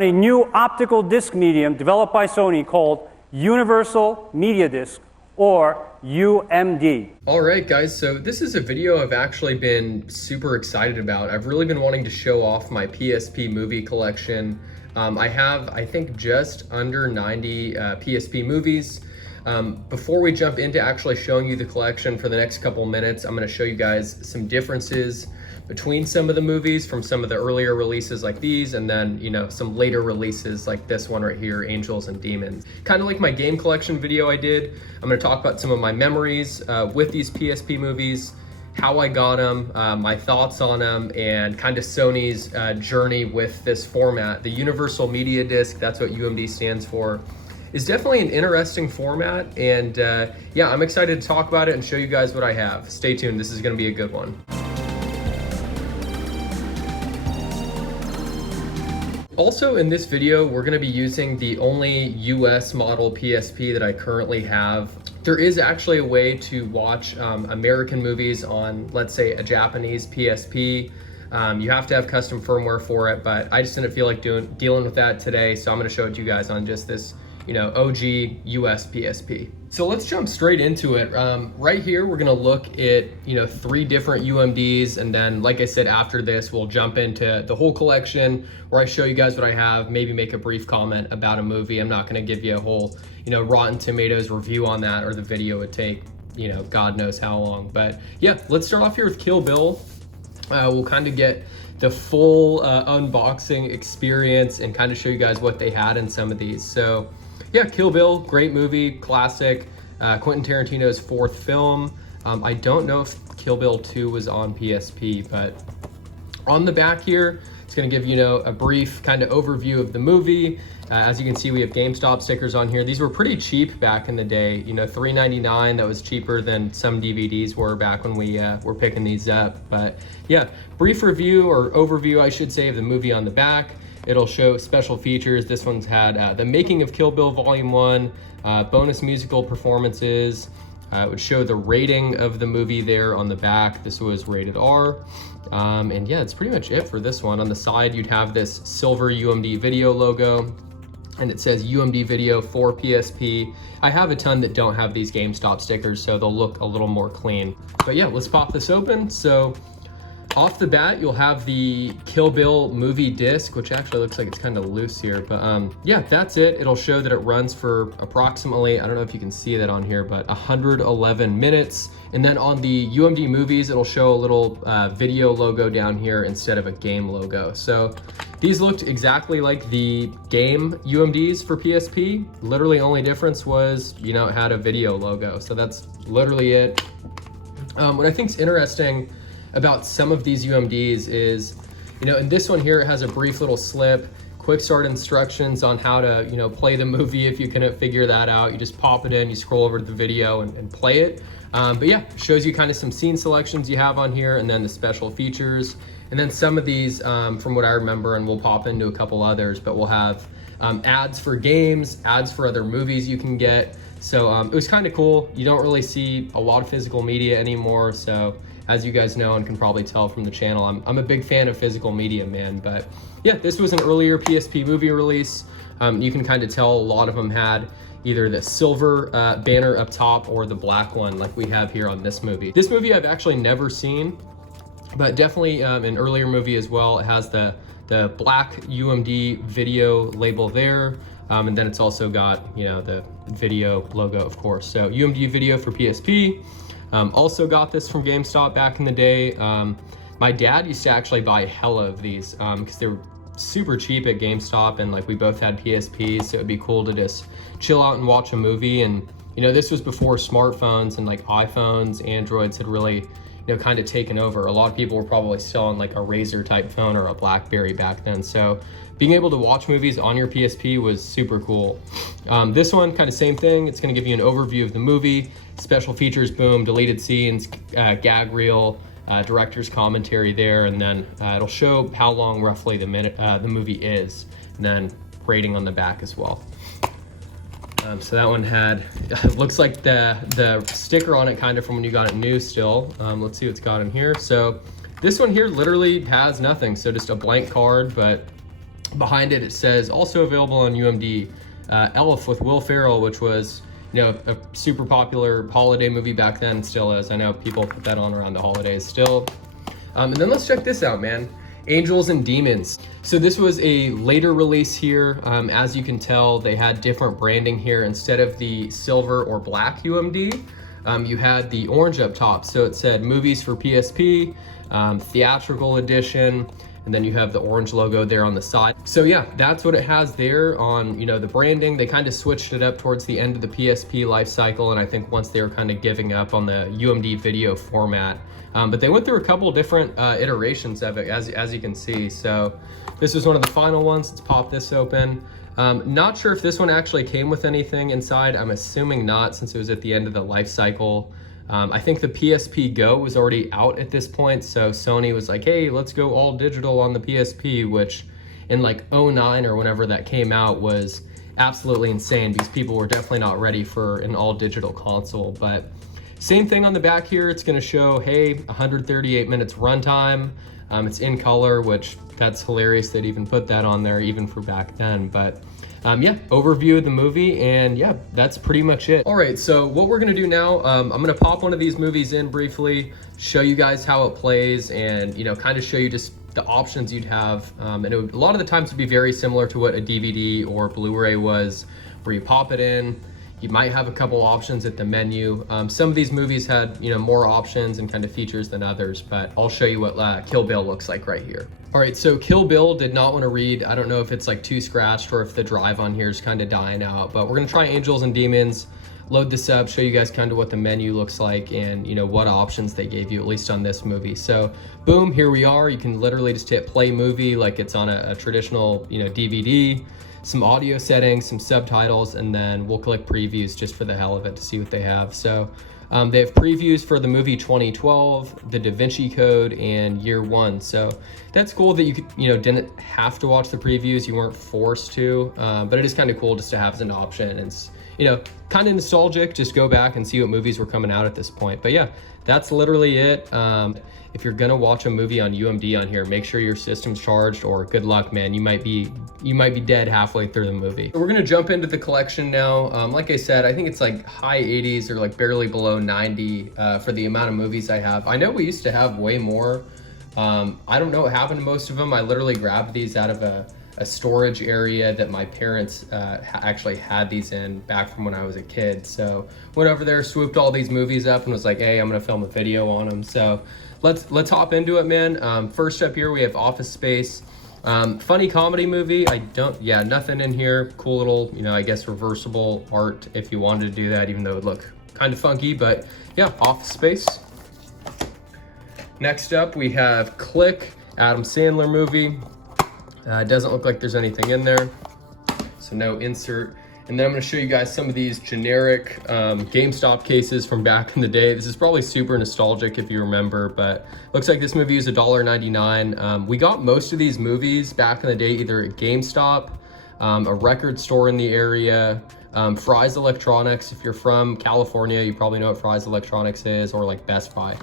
A new optical disc medium developed by Sony called Universal Media Disc, or UMD. All right, guys, so this is a video I've actually been super excited about. I've really been wanting to show off my PSP movie collection. I have, I think, just under 90 PSP movies. Before we jump into actually showing you the collection for the next couple minutes, I'm going to show you guys some differences between some of the movies from some of the earlier releases like these, and then, you know, some later releases like this one right here, Angels and Demons. Kind of like my game collection video I did, I'm going to talk about some of my memories with these PSP movies, how I got them, my thoughts on them, and kind of Sony's journey with this format. The Universal Media Disc, that's what UMD stands for, is definitely an interesting format, and yeah, I'm excited to talk about it and show you guys what I have. Stay tuned, this is going to be a good one. Also in this video, we're going to be using the only US model PSP that I currently have. There is actually a way to watch American movies on, let's say, a Japanese PSP. You have to have custom firmware for it, but I just didn't feel like dealing with that today, so I'm going to show it to you guys on just this, you know, OG US PSP. So let's jump straight into it. Right here, we're gonna look at, you know, 3 different UMDs, and then, like I said, after this, we'll jump into the whole collection where I show you guys what I have, maybe make a brief comment about a movie. I'm not gonna give you a whole, you know, Rotten Tomatoes review on that, or the video would take, you know, God knows how long. But yeah, let's start off here with Kill Bill. We'll kind of get the full unboxing experience and kind of show you guys what they had in some of these. So yeah, Kill Bill, great movie, classic. Quentin Tarantino's 4th film. I don't know if Kill Bill 2 was on PSP, but on the back here, it's gonna give, you know, a brief kind of overview of the movie. As you can see, we have GameStop stickers on here. These were pretty cheap back in the day, you know, $3.99. That was cheaper than some DVDs were back when we were picking these up. But yeah, brief review, or overview, I should say, of the movie on the back. It'll show special features. This one's had the making of Kill Bill Volume 1, bonus musical performances. It would show the rating of the movie there on the back. This was rated R. And yeah, it's pretty much it for this one. On the side, you'd have this silver UMD video logo, and it says UMD Video for PSP. I have a ton that don't have these GameStop stickers, so they'll look a little more clean. But yeah, let's pop this open. So off the bat, you'll have the Kill Bill movie disc, which actually looks like it's kind of loose here, but yeah, that's it. It'll show that it runs for approximately, I don't know if you can see that on here, but 111 minutes. And then on the UMD movies, it'll show a little video logo down here instead of a game logo. So these looked exactly like the game UMDs for PSP. Literally only difference was, you know, it had a video logo. So that's literally it. What I think is interesting about some of these UMDs is, you know, in this one here, it has a brief little slip, quick start instructions on how to, you know, play the movie. If you couldn't figure that out, you just pop it in, you scroll over to the video and play it. But yeah, shows you kind of some scene selections you have on here, and then the special features. And then some of these, from what I remember, and we'll pop into a couple others, but we'll have ads for games, ads for other movies you can get. So it was kind of cool. You don't really see a lot of physical media anymore, so as you guys know and can probably tell from the channel, I'm a big fan of physical media, man. But yeah, this was an earlier PSP movie release. You can kind of tell a lot of them had either the silver banner up top or the black one like we have here on this movie. This movie I've actually never seen, but definitely an earlier movie as well. It has the black UMD video label there. And then it's also got, you know, the video logo, of course. So UMD video for PSP. Also got this from GameStop back in the day. My dad used to actually buy hella of these because they were super cheap at GameStop, and like we both had PSPs, so it'd be cool to just chill out and watch a movie. And you know, this was before smartphones and like iPhones, Androids had really, you know, kind of taken over. A lot of people were probably still on like a Razr type phone or a BlackBerry back then. So being able to watch movies on your PSP was super cool. This one, kind of same thing. It's gonna give you an overview of the movie, special features, boom, deleted scenes, gag reel, director's commentary there, and then it'll show how long roughly the movie is, and then rating on the back as well. So that one had, looks like the sticker on it kind of from when you got it new still. Let's see what's got in here. So this one here literally has nothing. So just a blank card, but behind it, it says also available on UMD. Elf with Will Ferrell, which was, you know, a super popular holiday movie back then, still is. I know people put that on around the holidays still. And then let's check this out, man. Angels and Demons. So this was a later release here. As you can tell, they had different branding here. Instead of the silver or black UMD, you had the orange up top. So it said movies for PSP, theatrical edition, and then you have the orange logo there on the side. So yeah, that's what it has there on, you know, the branding. They kind of switched it up towards the end of the PSP life cycle, and I think once they were kind of giving up on the UMD video format. But they went through a couple different iterations of it, as you can see. So this was one of the final ones. Let's pop this open. Not sure if this one actually came with anything inside. I'm assuming not, since it was at the end of the life cycle. I think the PSP Go was already out at this point, so Sony was like, hey, let's go all digital on the PSP, which in like 09 or whenever that came out was absolutely insane, because people were definitely not ready for an all digital console. But same thing on the back here. It's gonna show, hey, 138 minutes runtime. It's in color, which that's hilarious they'd even put that on there even for back then. But yeah, overview of the movie, and yeah, that's pretty much it. All right, so what we're gonna do now, I'm gonna pop one of these movies in briefly, show you guys how it plays, and you know, kind of show you just the options you'd have. And it would, a lot of the times, would be very similar to what a DVD or Blu-ray was, where you pop it in. You might have a couple options at the menu. Some of these movies had, you know, more options and kind of features than others, but I'll show you what Kill Bill looks like right here. All right, so Kill Bill did not want to read. I don't know if it's like too scratched or if the drive on here is kind of dying out, but we're gonna try Angels and Demons, load this up, show you guys kind of what the menu looks like and, you know, what options they gave you, at least on this movie. So boom, here we are. You can literally just hit play movie like it's on a traditional, you know, DVD. Some audio settings, some subtitles, and then we'll click previews just for the hell of it to see what they have. So they have previews for the movie 2012, the Da Vinci Code, and Year One. So that's cool that you could, you know, didn't have to watch the previews. You weren't forced to, but it is kind of cool just to have as an option. And it's, you know, kind of nostalgic. Just go back and see what movies were coming out at this point. But yeah, that's literally it. If you're gonna watch a movie on UMD on here, make sure your system's charged, or good luck, man. You might be dead halfway through the movie. So we're gonna jump into the collection now. Like I said, I think it's like high 80s or like barely below 90 for the amount of movies I have. I know we used to have way more. I don't know what happened to most of them. I literally grabbed these out of a storage area that my parents actually had these in back from when I was a kid. So went over there, swooped all these movies up, and was like, hey, I'm gonna film a video on them. So let's hop into it, man. First up here we have Office Space. Funny comedy movie. Nothing in here. Cool little, you know, I guess reversible art if you wanted to do that, even though it would look kind of funky. But yeah, Office Space. Next up we have Click, Adam Sandler movie. It doesn't look like there's anything in there, so no insert. And then I'm gonna show you guys some of these generic GameStop cases from back in the day. This is probably super nostalgic if you remember, but looks like this movie is $1.99. We got most of these movies back in the day either at GameStop, a record store in the area, Fry's Electronics. If you're from California, you probably know what Fry's Electronics is, or like Best Buy.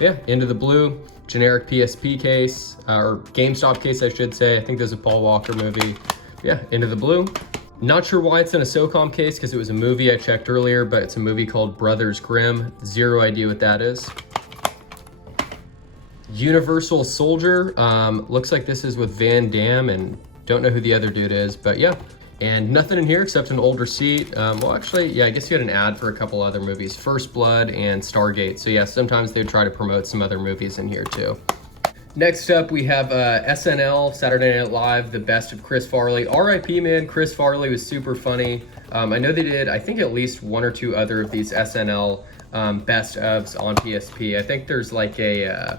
Yeah, Into the Blue, generic PSP case, or GameStop case, I should say. I think there's a Paul Walker movie. Yeah, Into the Blue. Not sure why it's in a SOCOM case, because it was a movie I checked earlier, but it's a movie called Brothers Grimm. Zero idea what that is. Universal Soldier. Looks like this is with Van Damme, and don't know who the other dude is, but yeah. And nothing in here except an old receipt. Well, actually, yeah, I guess you had an ad for a couple other movies, First Blood and Stargate. So yeah, sometimes they try to promote some other movies in here too. Next up, we have SNL, Saturday Night Live, the best of Chris Farley. R.I.P. man, Chris Farley was super funny. I know they did, I think, at least one or two other of these SNL best ofs on PSP. I think there's like an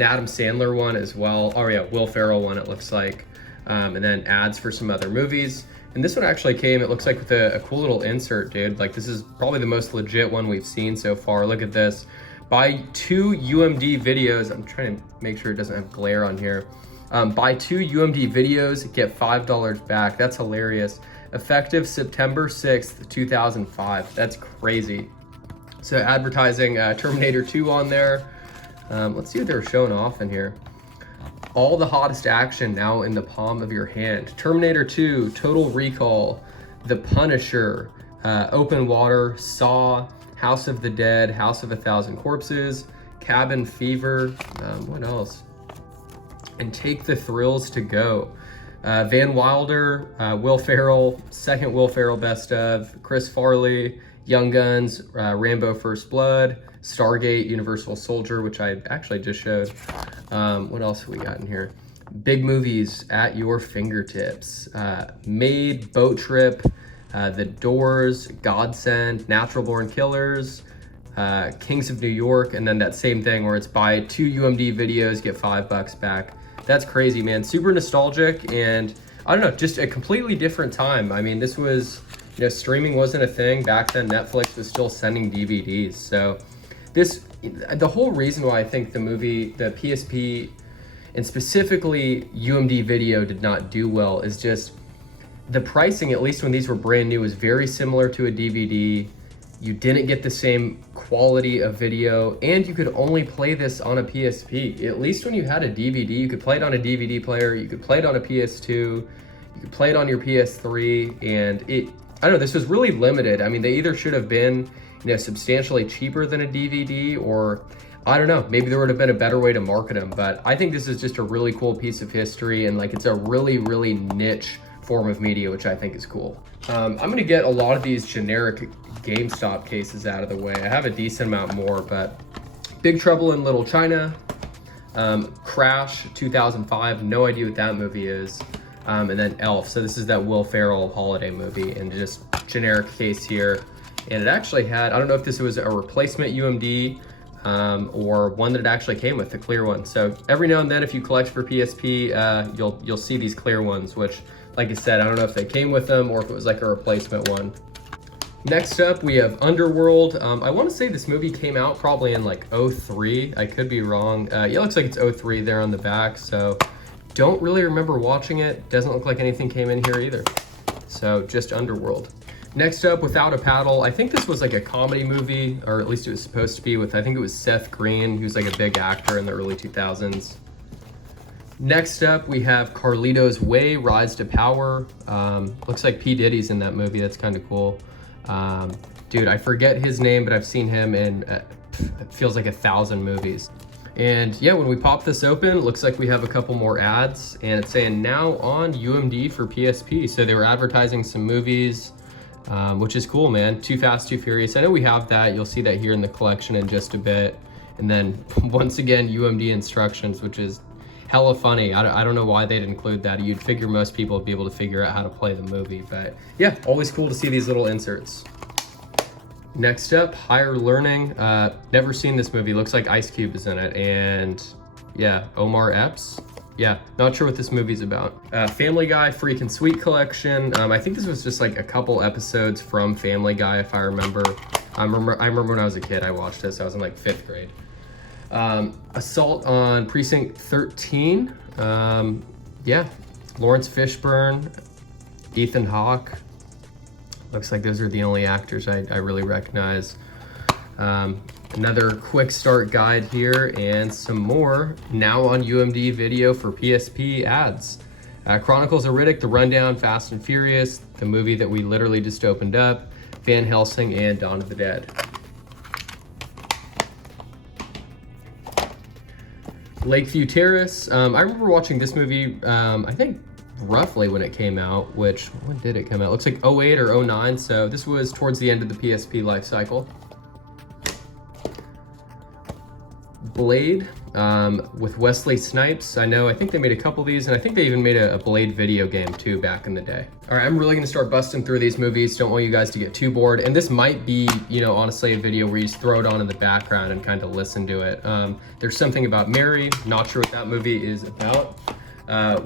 Adam Sandler one as well. Oh yeah, Will Ferrell one, it looks like. And then ads for some other movies. And this one actually came, it looks like, with a cool little insert, dude. Like, this is probably the most legit one we've seen so far. Look at this. Buy 2 UMD videos. I'm trying to make sure it doesn't have glare on here. Buy 2 UMD videos, get $5 back. That's hilarious. Effective September 6th, 2005. That's crazy. So advertising Terminator 2 on there. Let's see what they're showing off in here. All the hottest action now in the palm of your hand. Terminator 2, Total Recall, The Punisher, Open Water, Saw, House of the Dead, House of a Thousand Corpses, Cabin Fever, what else? And Take the Thrills to Go. Van Wilder, Will Ferrell, second Will Ferrell best of, Chris Farley, Young Guns, Rambo First Blood, Stargate, Universal Soldier, which I actually just showed. What else have we got in here? Big movies at your fingertips. Made, Boat Trip, The Doors, Godsend, Natural Born Killers, Kings of New York, and then that same thing where it's buy 2 UMD videos, get $5 back. That's crazy, man. Super nostalgic, and I don't know, just a completely different time. I mean, this was, streaming wasn't a thing. Back then, Netflix was still sending DVDs. So the whole reason why I think the PSP, and specifically UMD video did not do well is just the pricing, at least when these were brand new, was very similar to a DVD. You didn't get the same quality of video, and you could only play this on a PSP. At least when you had a DVD, you could play it on a DVD player, you could play it on a PS2, you could play it on your PS3, and I don't know, this was really limited. I mean, they either should have been, substantially cheaper than a DVD, or I don't know, maybe there would have been a better way to market them, but I think this is just a really cool piece of history, and it's a really, really niche form of media, which I think is cool. I'm gonna get a lot of these generic GameStop cases out of the way. I have a decent amount more, but Big Trouble in Little China, Crash 2005, no idea what that movie is, and then Elf. So this is that Will Ferrell holiday movie, and just generic case here. And it actually had, I don't know if this was a replacement UMD or one that it actually came with, the clear one. So every now and then, if you collect for PSP, you'll see these clear ones, which, like I said, I don't know if they came with them or if it was like a replacement one. Next up, we have Underworld. I want to say this movie came out probably in like 03. I could be wrong. Yeah, it looks like it's 03 there on the back. So don't really remember watching it. Doesn't look like anything came in here either. So just Underworld. Next up, Without a Paddle. I think this was like a comedy movie, or at least it was supposed to be, with, I think it was Seth Green, who's like a big actor in the early 2000s. Next up, we have Carlito's Way, Rise to Power. Looks like P. Diddy's in that movie. That's kind of cool. Dude, I forget his name, but I've seen him in, it feels like 1,000 movies. And yeah, when we pop this open, it looks like we have a couple more ads, and it's saying now on UMD for PSP. So they were advertising some movies, which is cool, man. Too Fast, Too Furious. I know we have that. You'll see that here in the collection in just a bit. And then once again, UMD instructions, which is hella funny. I don't know why they'd include that. You'd figure most people would be able to figure out how to play the movie, but yeah, always cool to see these little inserts. Next up, Higher Learning. Never seen this movie. Looks like Ice Cube is in it, and yeah, Omar Epps. Yeah, not sure what this movie's about. Family Guy, Freakin' Sweet Collection. I think this was just like a couple episodes from Family Guy, if I remember. I remember when I was a kid, I watched this. I was in like 5th grade. Assault on Precinct 13. Yeah, Lawrence Fishburne, Ethan Hawke. Looks like those are the only actors I really recognize. Another quick start guide here, and some more now on UMD video for PSP ads. Chronicles of Riddick, The Rundown, Fast and Furious, the movie that we literally just opened up, Van Helsing, and Dawn of the Dead. Lakeview Terrace. I remember watching this movie, I think roughly when it came out, when did it come out? It looks like 08 or 09, so this was towards the end of the PSP life cycle. Blade, with Wesley Snipes. I think they made a couple of these, and I think they even made a Blade video game too back in the day. All right, I'm really gonna start busting through these movies. Don't want you guys to get too bored. And this might be, honestly a video where you just throw it on in the background and kind of listen to it. There's Something About Mary. Not sure what that movie is about.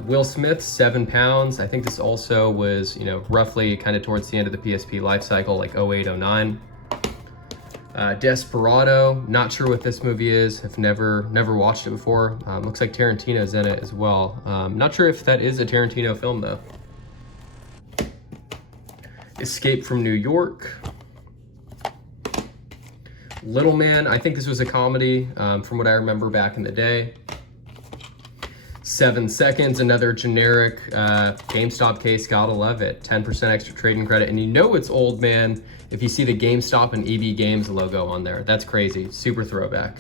Will Smith, 7 Pounds. I think this also was, roughly kind of towards the end of the PSP life cycle, like 08, 09. Desperado, not sure what this movie is. Have never watched it before. Looks like Tarantino's in it as well. Not sure if that is a Tarantino film though. Escape from New York. Little Man, I think this was a comedy from what I remember back in the day. 7 seconds, another generic GameStop case, gotta love it. 10% extra trading credit, and you know it's old, man, if you see the GameStop and EB Games logo on there. That's crazy, super throwback.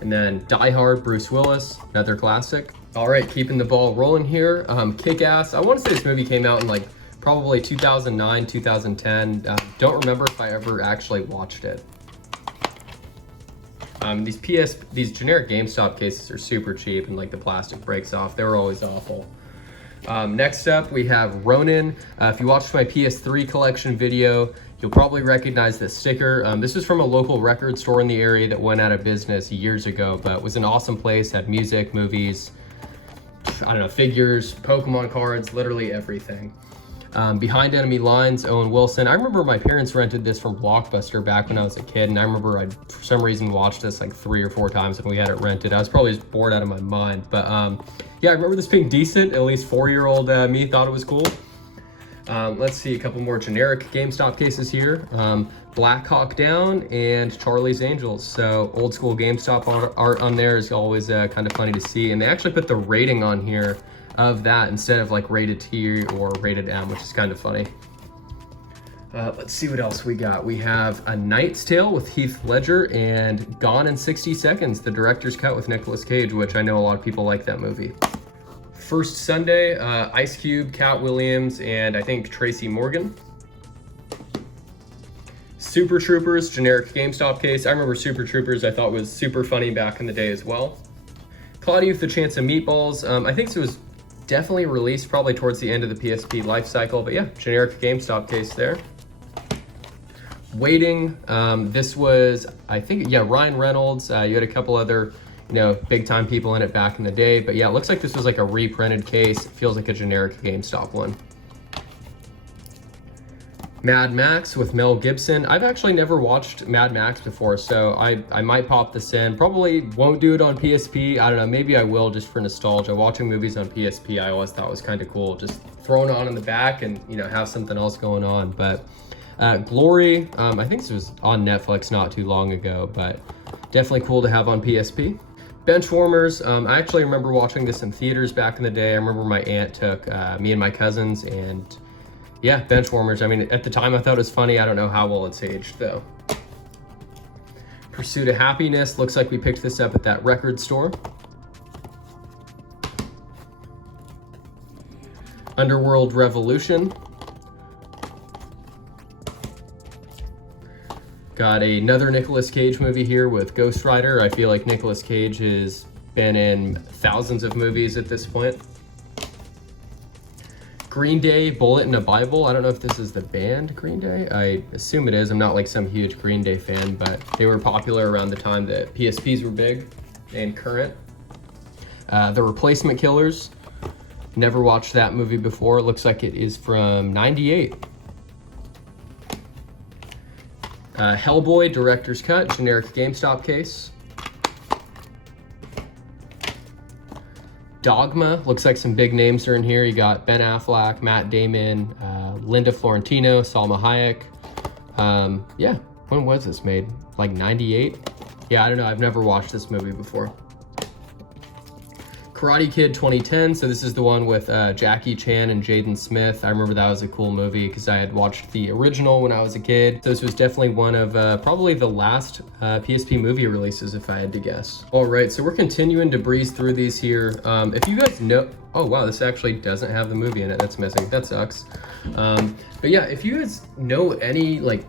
And then Die Hard, Bruce Willis, another classic. All right, keeping the ball rolling here. Kick-Ass, I wanna say this movie came out in like probably 2009, 2010. Don't remember if I ever actually watched it. These generic GameStop cases are super cheap, and like the plastic breaks off. They were always awful. Next up, we have Ronin. If you watched my PS3 collection video, you'll probably recognize this sticker. This is from a local record store in the area that went out of business years ago, but was an awesome place, had music, movies, I don't know, figures, Pokemon cards, literally everything. Behind Enemy Lines, Owen Wilson. I remember my parents rented this from Blockbuster back when I was a kid, and I remember I, for some reason, watched this like 3 or 4 times when we had it rented. I was probably just bored out of my mind, but yeah, I remember this being decent. At least 4-year-old me thought it was cool. Let's see, a couple more generic GameStop cases here. Black Hawk Down and Charlie's Angels. So old school GameStop art on there is always kind of funny to see, and they actually put the rating on here of that instead of like rated T or rated M, which is kind of funny. Let's see what else we got. We have A Knight's Tale with Heath Ledger and Gone in 60 Seconds, the director's cut with Nicolas Cage, which I know a lot of people like that movie. First Sunday, Ice Cube, Cat Williams, and I think Tracy Morgan. Super Troopers, generic GameStop case. I remember Super Troopers, I thought was super funny back in the day as well. Cloudy with a Chance of Meatballs. I think this was definitely released probably towards the end of the PSP life cycle, but yeah, generic GameStop case there. Waiting, this was, I think, yeah, Ryan Reynolds. You had a couple other, you know, big time people in it back in the day, but yeah, it looks like this was like a reprinted case. It feels like a generic GameStop one. Mad Max with Mel Gibson. I've actually never watched Mad Max before, so I might pop this in. Probably won't do it on PSP. I don't know, maybe I will just for nostalgia. Watching movies on PSP I always thought was kind of cool. Just throwing it on in the back and, you know, have something else going on. But Glory, I think this was on Netflix not too long ago, but definitely cool to have on PSP. Benchwarmers, I actually remember watching this in theaters back in the day. I remember my aunt took me and my cousins, and yeah, Benchwarmers. I mean, at the time I thought it was funny. I don't know how well it's aged though. Pursuit of Happiness, looks like we picked this up at that record store. Underworld Revolution. Got another Nicolas Cage movie here with Ghost Rider. I feel like Nicolas Cage has been in thousands of movies at this point. Green Day, Bullet in a Bible. I don't know if this is the band Green Day. I assume it is. I'm not like some huge Green Day fan, but they were popular around the time that PSPs were big and current. The Replacement Killers. Never watched that movie before. It looks like it is from '98. Hellboy, director's cut, generic GameStop case. Dogma, looks like some big names are in here. You got Ben Affleck, Matt Damon, Linda Florentino, Salma Hayek. Yeah, when was this made? Like 98? Yeah, I don't know, I've never watched this movie before. Karate Kid 2010, so this is the one with Jackie Chan and Jaden Smith. I remember that was a cool movie because I had watched the original when I was a kid. So this was definitely one of probably the last PSP movie releases, if I had to guess. All right, so we're continuing to breeze through these here. If you guys know, oh wow, this actually doesn't have the movie in it. That's missing, that sucks. But yeah, if you guys know any like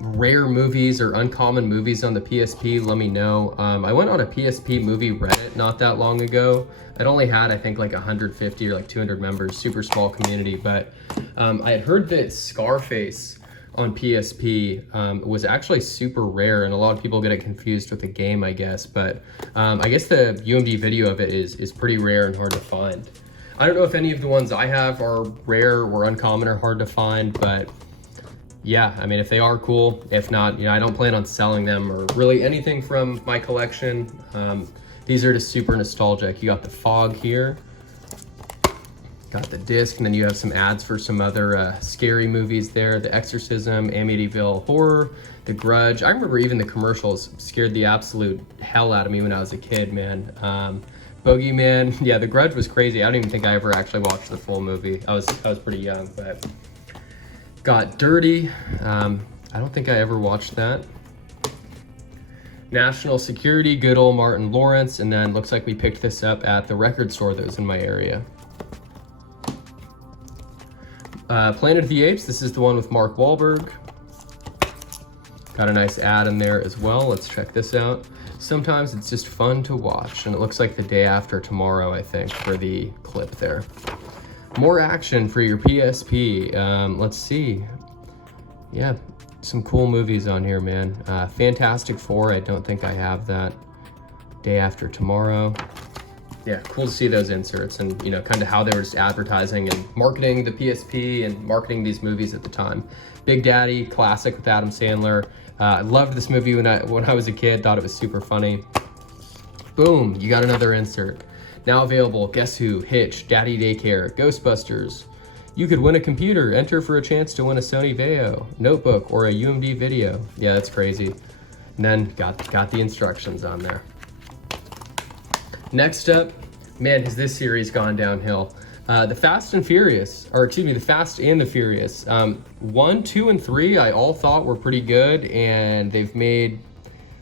rare movies or uncommon movies on the PSP, let me know. I went on a PSP movie Reddit not that long ago. It only had, I think, like 150 or like 200 members, super small community, but I had heard that Scarface on PSP was actually super rare, and a lot of people get it confused with the game, I guess, but I guess the UMD video of it is pretty rare and hard to find. I don't know if any of the ones I have are rare or uncommon or hard to find, but yeah, I mean, if they are, cool. If not, you know, I don't plan on selling them or really anything from my collection. These are just super nostalgic. You got the Fog here, got the disc, and then you have some ads for some other scary movies there. The Exorcism, Amityville Horror, The Grudge. I remember even the commercials scared the absolute hell out of me when I was a kid, man. Bogeyman. Yeah, The Grudge was crazy. I don't even think I ever actually watched the full movie. I was pretty young, but got Dirty. I don't think I ever watched that. National Security, good old Martin Lawrence, and then looks like we picked this up at the record store that was in my area. Planet of the Apes, this is the one with Mark Wahlberg. Got a nice ad in there as well. Let's check this out. Sometimes it's just fun to watch, and it looks like The Day After Tomorrow, I think, for the clip there. More action for your PSP. Let's see. Yeah, some cool movies on here, man. Fantastic Four, I don't think I have that. Day After Tomorrow. Yeah, cool to see those inserts and, you know, kind of how they were just advertising and marketing the PSP and marketing these movies at the time. Big Daddy, classic with Adam Sandler. I loved this movie when I was a kid, thought it was super funny. Boom, you got another insert. Now available, Guess Who, Hitch, Daddy Daycare, Ghostbusters. You could win a computer, enter for a chance to win a Sony Vaio, notebook, or a UMD video. Yeah, that's crazy. And then got the instructions on there. Next up, man, has this series gone downhill. The Fast and Furious, or excuse me, The Fast and the Furious. 1, 2, and 3 I all thought were pretty good, and they've made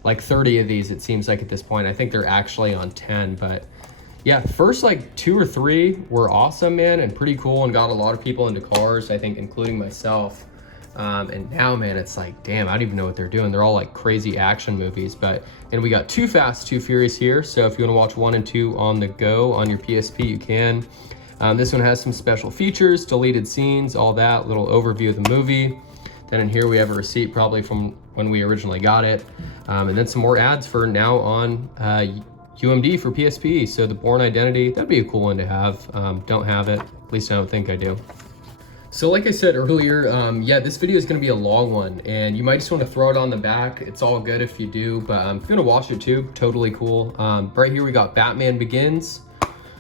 like 30 of these, it seems like at this point. I think they're actually on 10, but yeah, first like 2 or 3 were awesome, man, and pretty cool, and got a lot of people into cars, I think, including myself. And now, man, it's like, damn, I don't even know what they're doing. They're all like crazy action movies. But then we got Too Fast, Too Furious here. So if you want to watch 1 and 2 on the go on your PSP, you can. This one has some special features, deleted scenes, all that, little overview of the movie. Then in here we have a receipt probably from when we originally got it. And then some more ads for now on UMD for PSP. So the Bourne Identity, that'd be a cool one to have. Don't have it, at least I don't think I do. So like I said earlier, yeah, this video is gonna be a long one, and you might just wanna throw it on the back. It's all good if you do, but if you're gonna watch it too, totally cool. Right here we got Batman Begins.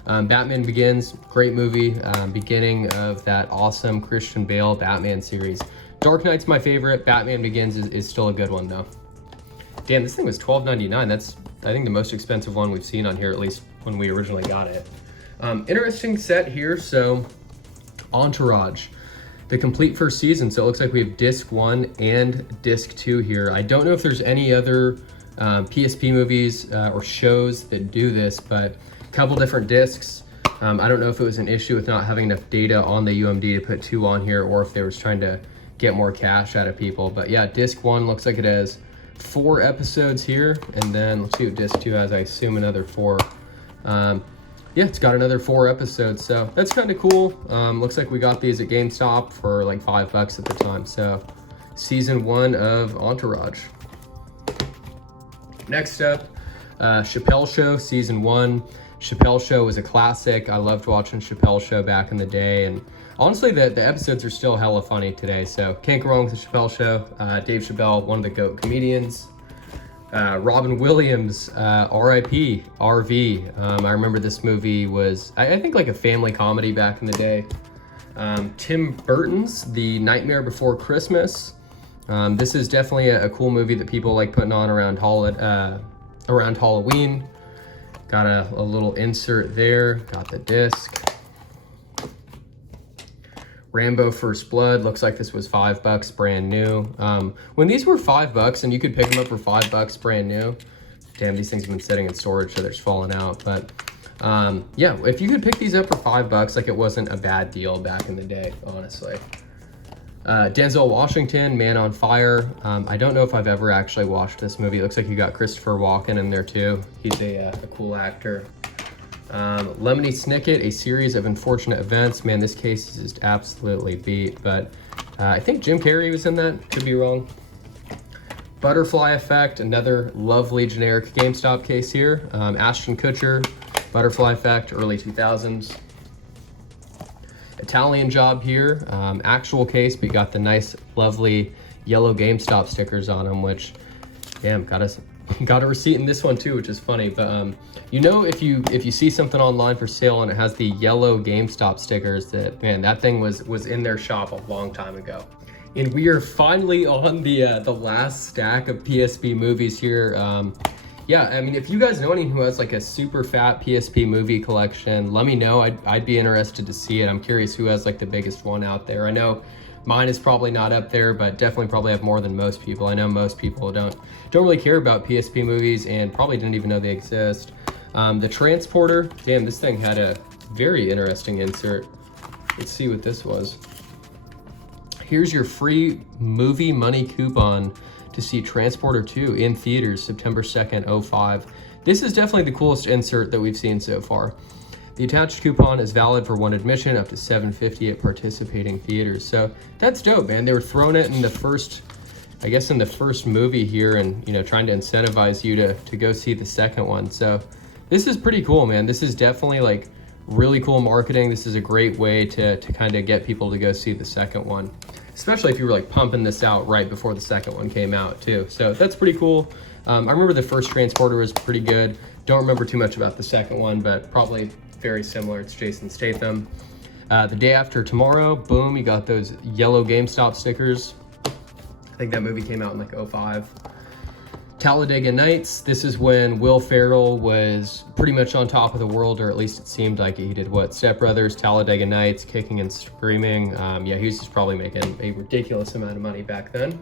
Batman Begins, great movie, beginning of that awesome Christian Bale Batman series. Dark Knight's my favorite. Batman Begins is still a good one though. Damn, this thing was $12.99. That's, I think, the most expensive one we've seen on here, at least when we originally got it. Interesting set here, so Entourage. The complete first season, so it looks like we have disc 1 and disc 2 here. I don't know if there's any other PSP movies or shows that do this, but a couple different discs. I don't know if it was an issue with not having enough data on the UMD to put 2 on here, or if they was trying to get more cash out of people. But yeah, disc 1 looks like it has 4 episodes here, and then let's see what disc 2 has. I assume another 4. Yeah, it's got another 4 episodes, so that's kind of cool. Looks like we got these at GameStop for like $5 at the time. So season 1 of Entourage. Next up, Chappelle Show season 1. Chappelle Show was a classic. I loved watching Chappelle Show back in the day, and honestly the episodes are still hella funny today, so can't go wrong with the Chappelle Show. Dave Chappelle, one of the GOAT comedians. Robin Williams, R.I.P. RV. I remember this movie was, I think, like a family comedy back in the day. Tim Burton's The Nightmare Before Christmas. This is definitely a cool movie that people like putting on around Halloween. Got a little insert there, got the disc. Rambo First Blood, looks like this was $5 brand new. When these were $5 and you could pick them up for $5 brand new, damn, these things have been sitting in storage, so they're just falling out. But yeah, if you could pick these up for $5, like, it wasn't a bad deal back in the day, honestly. Denzel Washington, Man on Fire. I don't know if I've ever actually watched this movie. It looks like you got Christopher Walken in there too. He's a cool actor. Lemony Snicket, A Series of Unfortunate Events. Man, this case is just absolutely beat, but I think Jim Carrey was in that, could be wrong. Butterfly Effect, another lovely generic GameStop case here. Ashton Kutcher, Butterfly Effect, early 2000s. Italian Job here, actual case, but you got the nice, lovely yellow GameStop stickers on them, which, damn, got a receipt in this one too, which is funny. But you know, if you see something online for sale and it has the yellow GameStop stickers, that, man, that thing was in their shop a long time ago. And we are finally on the last stack of PSP movies here. yeah, I mean, if you guys know anyone who has like a super fat PSP movie collection, let me know. I'd be interested to see it. I'm curious who has like the biggest one out there. I know mine is probably not up there, but definitely probably have more than most people. I know most people don't really care about PSP movies and probably didn't even know they exist. The transporter, damn, this thing had a very interesting insert. Let's see what this was. Here's your free movie money coupon to see Transporter 2 in theaters September 2nd, 05. This is definitely the coolest insert that we've seen so far. The attached coupon is valid for one admission up to $7.50 at participating theaters. So that's dope, man. They were throwing it in the first, I guess in the first movie here, and you know, trying to incentivize you to go see the second one. So this is pretty cool, man. This is definitely like really cool marketing. This is a great way to kind of get people to go see the second one, especially if you were like pumping this out right before the second one came out too. So that's pretty cool. I remember the first Transporter was pretty good. Don't remember too much about the second one, but probably very similar. It's Jason Statham. The Day After Tomorrow, boom, you got those yellow GameStop stickers. I think that movie came out in like 05. Talladega Nights, this is when Will Ferrell was pretty much on top of the world, or at least it seemed like it. He did what? Step Brothers, Talladega Nights, Kicking and Screaming. Yeah, he was just probably making a ridiculous amount of money back then.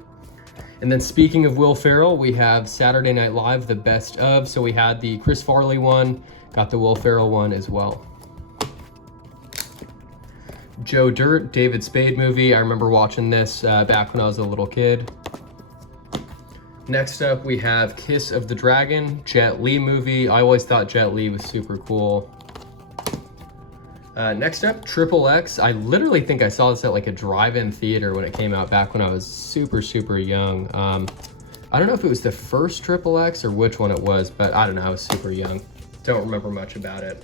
And then speaking of Will Ferrell, we have Saturday Night Live, the best of. So we had the Chris Farley one, got the Will Ferrell one as well. Joe Dirt, David Spade movie. I remember watching this back when I was a little kid. Next up, we have Kiss of the Dragon, Jet Li movie. I always thought Jet Li was super cool. Next up, Triple X. I literally think I saw this at like a drive-in theater when it came out back when I was super, super young. I don't know if it was the first Triple X or which one it was, but I don't know, I was super young. Don't remember much about it.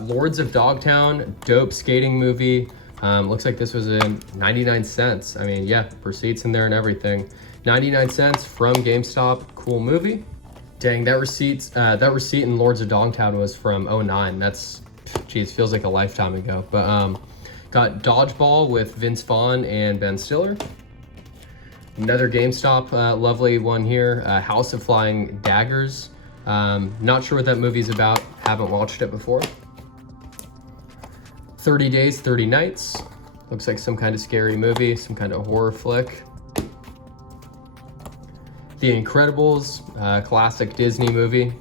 Lords of Dogtown, dope skating movie. Looks like this was in 99 cents. I mean, yeah, receipts in there and everything. 99 cents from GameStop, cool movie. Dang, that receipt in Lords of Dogtown was from 09. That's, geez, feels like a lifetime ago. But got Dodgeball with Vince Vaughn and Ben Stiller. Another GameStop lovely one here, House of Flying Daggers. Not sure what that movie's about, haven't watched it before. 30 Days, 30 Nights. Looks like some kind of scary movie, some kind of horror flick. The Incredibles, classic Disney movie.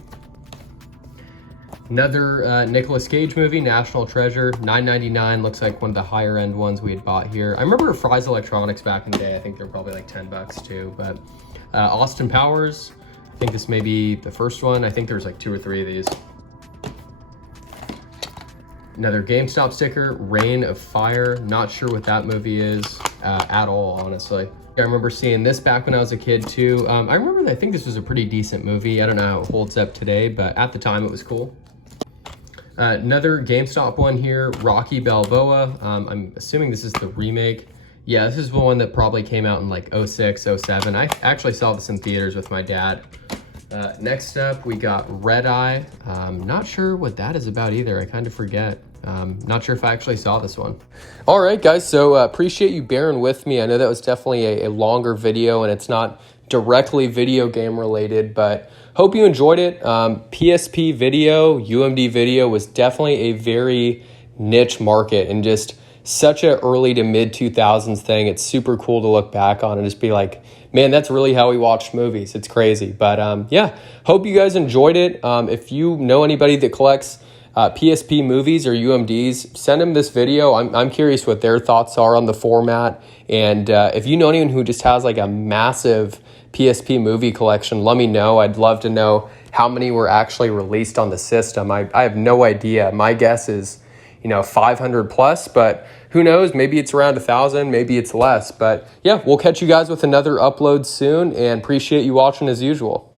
Another Nicolas Cage movie, National Treasure, $9.99. Looks like one of the higher end ones we had bought here. I remember Fry's Electronics back in the day. I think they're probably like 10 bucks too. But Austin Powers, I think this may be the first one. I think there's like 2 or 3 of these. Another GameStop sticker, Reign of Fire. Not sure what that movie is at all, honestly. I remember seeing this back when I was a kid too. I remember that I think this was a pretty decent movie. I don't know how it holds up today, but at the time it was cool. Another GameStop one here, Rocky Balboa. I'm assuming this is the remake. Yeah, this is the one that probably came out in like 06, 07. I actually saw this in theaters with my dad. Next up, we got Red Eye. Not sure what that is about either. I kind of forget. Not sure if I actually saw this one. All right, guys. So appreciate you bearing with me. I know that was definitely a longer video and it's not directly video game related, but hope you enjoyed it. PSP video, UMD video was definitely a very niche market and just such a early to mid 2000s thing. It's super cool to look back on and just be like, man, that's really how we watched movies. It's crazy. But yeah, hope you guys enjoyed it. If you know anybody that collects PSP movies or UMDs, send them this video. I'm curious what their thoughts are on the format. And if you know anyone who just has like a massive PSP movie collection, let me know. I'd love to know how many were actually released on the system. I have no idea. My guess is, 500 plus, but who knows? Maybe it's around 1,000, maybe it's less. But yeah, we'll catch you guys with another upload soon and appreciate you watching as usual.